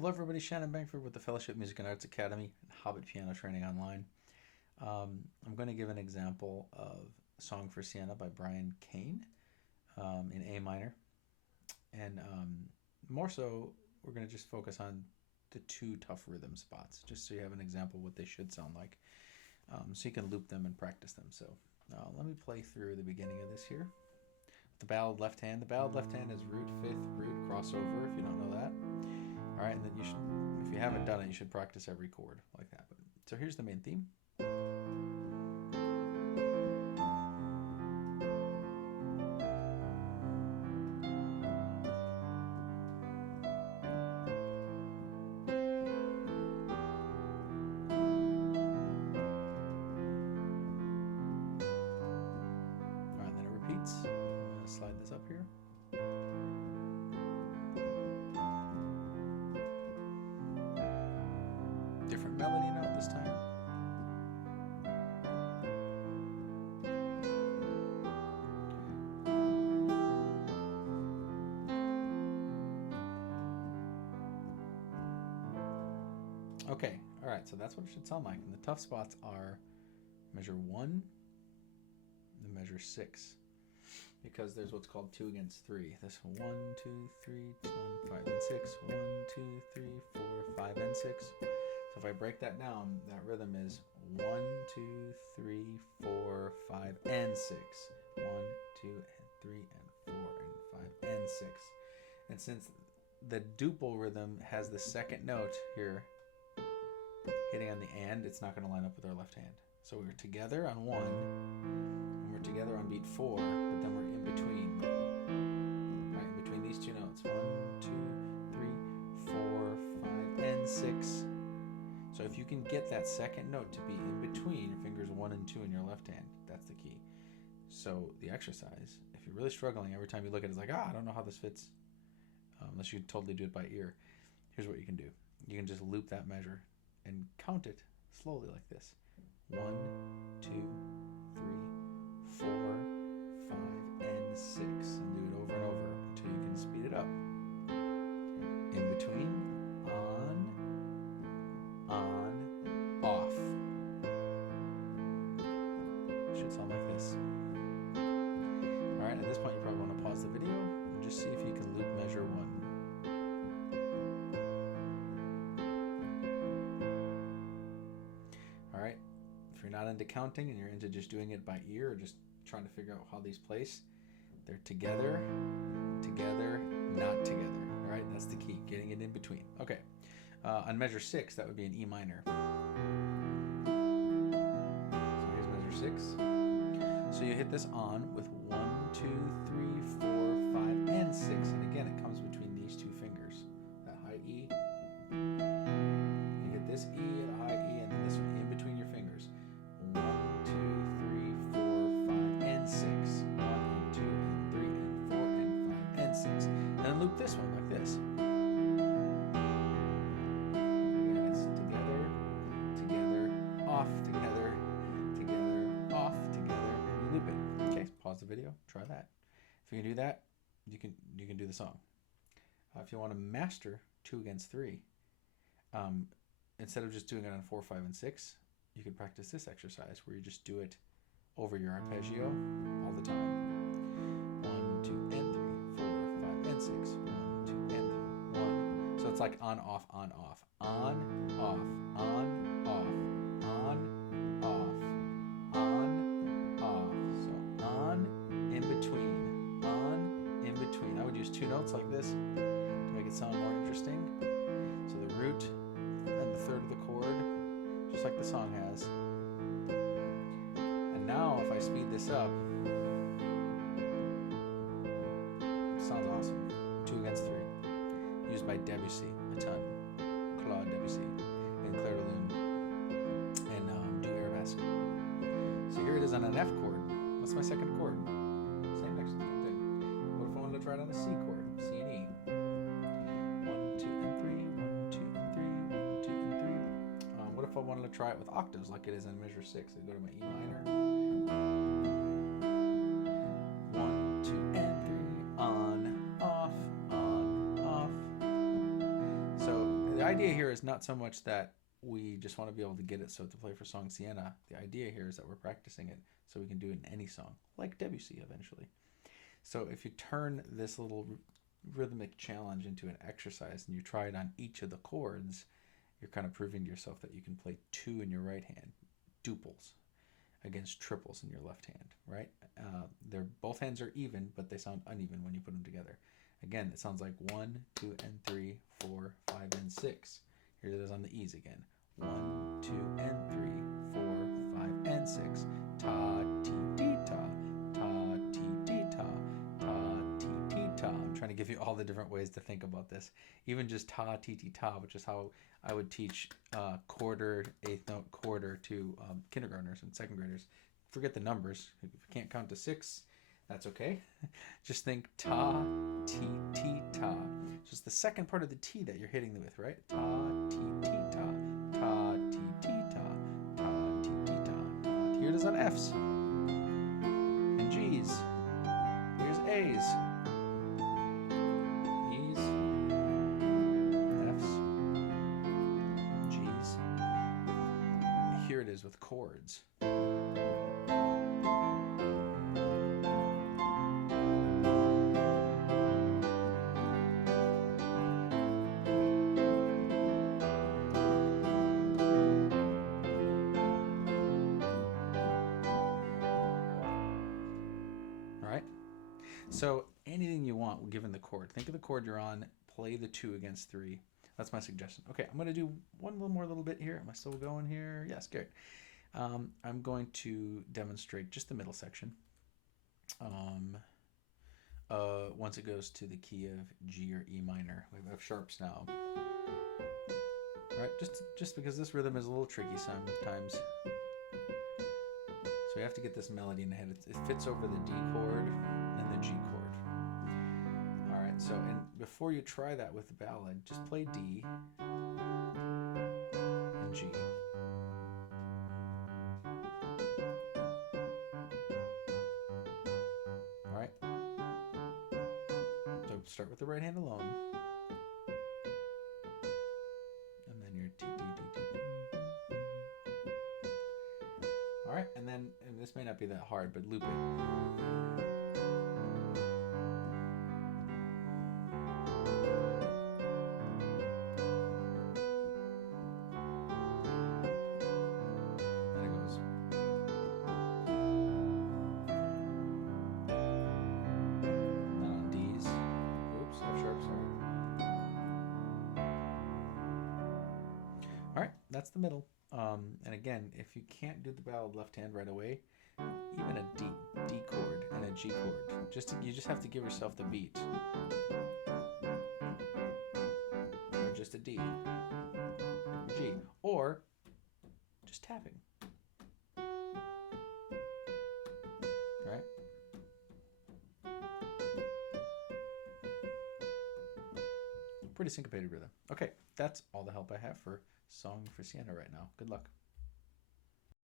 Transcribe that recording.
Hello everybody, Shannon Bankford with the Fellowship Music and Arts Academy and Hobbit Piano Training Online. I'm going to give an example of Song for Sienna by Crain in A minor. And more so, we're going to just focus on the two tough rhythm spots, just so you have an example of what they should sound like. So you can loop them and practice them. So let me play through the beginning of this here. The ballad left hand. The ballad left hand is root, fifth, root, crossover, if you don't know that. All right, and then you should, if you haven't done it, you should practice every chord like that. So here's the main theme. All right, then it repeats. I'm going to slide this up here. Different melody note this time. Okay, all right, so that's what it should sound like. And the tough spots are measure 1 and measure 6. Because there's what's called 2 against 3. This 1, 2, 3, 1, 5, and 6. 1, 2, 3, 4, 5, and 6. So if I break that down, that rhythm is 1, 2, 3, 4, 5, and 6. 1, 2, and 3, and 4, and 5, and 6. And since the duple rhythm has the second note here hitting on the and, it's not going to line up with our left hand. So we're together on 1, and we're together on beat 4, but then we're in between. Right, in between these two notes. 1, 2, 3, 4, 5, and 6. So if you can get that second note to be in between your fingers 1 and 2 in your left hand, that's the key. So the exercise, if you're really struggling, every time you look at it, it's like, I don't know how this fits, unless you totally do it by ear. Here's what you can do. You can just loop that measure and count it slowly like this. 1, 2, 3, 4, 5, and 6. And do it over and over until you can speed it up. In between, on, off. Should sound like this. Alright, at this point you probably want to pause the video and just see if you can loop measure 1. Alright, if you're not into counting and you're into just doing it by ear or just trying to figure out how these place, they're together, together, not together. Alright, that's the key, getting it in between. Okay, on measure 6, that would be an E minor. So here's measure 6. So you hit this on with 1, 2, 3, 4, 5, and 6. And again, it comes between these two fingers. That high E. You hit this E at a high E, and then this one in between your fingers. 1, 2, 3, 4, 5, and 6. 1 and 2 and 3 and 4 and 5 and 6. And then loop this one like this. Again, it's together, together, off, together, together, off, together. And you loop it. Okay, pause the video. Try that. If you can do that, you can do the song. If you want to master 2 against 3, instead of just doing it on 4, 5, and 6, you can practice this exercise where you just do it over your arpeggio all the time. 1, 2, and 3, 4, 5, and 6. 1, 2, and 3, 1. So it's like on, off, on, off. On, off, on, off, on, off, on, off. So on, in between, on, in between. I would use 2 notes like this to make it sound more interesting. So the root and the third of the chord, just like the song has. And now if I speed this up, it sounds awesome. 2 against 3. Used by Debussy a ton. Claude Debussy and Claire de Lune and Du Arabesque. So here it is on an F chord. What's my second chord? Same thing. What if I wanted to try it on a C chord? C and E. 1, 2, and 3. 1, 2, and 3. 1, 2, and 3. What if I wanted to try it with octaves like it is in measure 6? I go to my E minor. 1, 2, and 3. On, off, on, off. So idea here is not so much that we just want to be able to get it so to play for song Sienna. The idea here is that we're practicing it so we can do it in any song, like Debussy eventually. So if you turn this little rhythmic challenge into an exercise and you try it on each of the chords, you're kind of proving to yourself that you can play 2 in your right hand, duples, against triples in your left hand, right? They're both hands are even, but they sound uneven when you put them together. Again, it sounds like 1, 2, and 3, 4, 5, and 6. Here it is on the E's again. 1, 2, and 3, 4, 5, and 6. Ta, ti, ti, ta, ta, ti, ti, ta, ta, ti, ti, ta. I'm trying to give you all the different ways to think about this. Even just ta, ti, ti, ta, which is how I would teach quarter, eighth note, quarter to kindergartners and second graders. Forget the numbers. If you can't count to 6, that's okay. Just think ta, ti, ti, ta. So it's the second part of the T that you're hitting with, right? Ta, ti, ti, ta, ta, ti, ti, ta, ta, ti, ti, ta. Here it is on Fs and Gs. Here's A's, E's, F's, G's. Here it is with chords. So anything you want given the chord. Think of the chord you're on, play the 2 against 3. That's my suggestion. Okay, I'm going to do one more little bit here. Am I still going here? Yes, good. I'm going to demonstrate just the middle section. Once it goes to the key of G or E minor. We have sharps now. All right, just because this rhythm is a little tricky sometimes. So we have to get this melody in the head. It fits over the D chord and the G chord. All right, so and before you try that with the ballad, just play D and G. All right. So start with the right hand alone. And then your T, D, D, D. All right, and then, and this may not be that hard, but loop it. And it goes. And on D's. Oops, F sharp, sorry. All right, that's the middle. And again, if you can't do the ballad left hand right away, even a D chord and a G chord, you just have to give yourself the beat, or just a D, G, or just tapping. Right? Pretty syncopated rhythm. Okay, that's all the help I have for Song for Sienna right now. Good luck.